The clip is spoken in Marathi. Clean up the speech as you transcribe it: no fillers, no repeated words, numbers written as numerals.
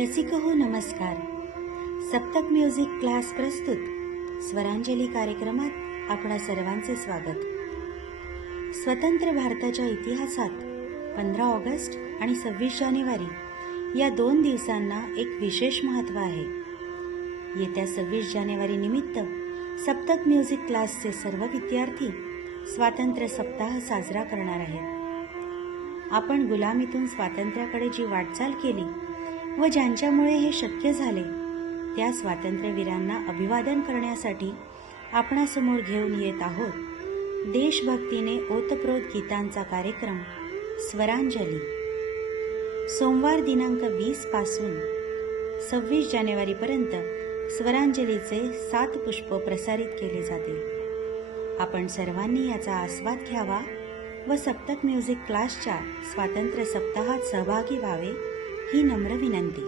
रसिको नमस्कार. सप्तक म्युझिक क्लास प्रस्तुत स्वरांजली कार्यक्रमात आपणा सर्वांचे स्वागत. स्वतंत्र भारताच्या इतिहासात 15 ऑगस्ट आणि 26 जानेवारी या 2 दिवसांना एक विशेष महत्त्व आहे. येत्या 26 जानेवारी निमित्त सप्तक म्युझिक क्लासचे सर्व विद्यार्थी स्वातंत्र्य सप्ताह साजरा करणार आहेत. आपण गुलामीतून स्वातंत्र्याकडे जी वाटचाल केली व ज्यांच्यामुळे हे शक्य झाले त्या स्वातंत्र्यवीरांना अभिवादन करण्यासाठी आपणासमोर घेऊन येत आहोत देशभक्तीने ओतप्रोत गीतांचा कार्यक्रम स्वरांजली. सोमवार दिनांक 20 पासून 26 जानेवारीपर्यंत स्वरांजलीचे 7 पुष्प प्रसारित केले जातील. आपण सर्वांनी याचा आस्वाद घ्यावा व सप्तक म्युझिक क्लासच्या स्वातंत्र्य सप्ताहात सहभागी व्हावे ही नम्र विनंती.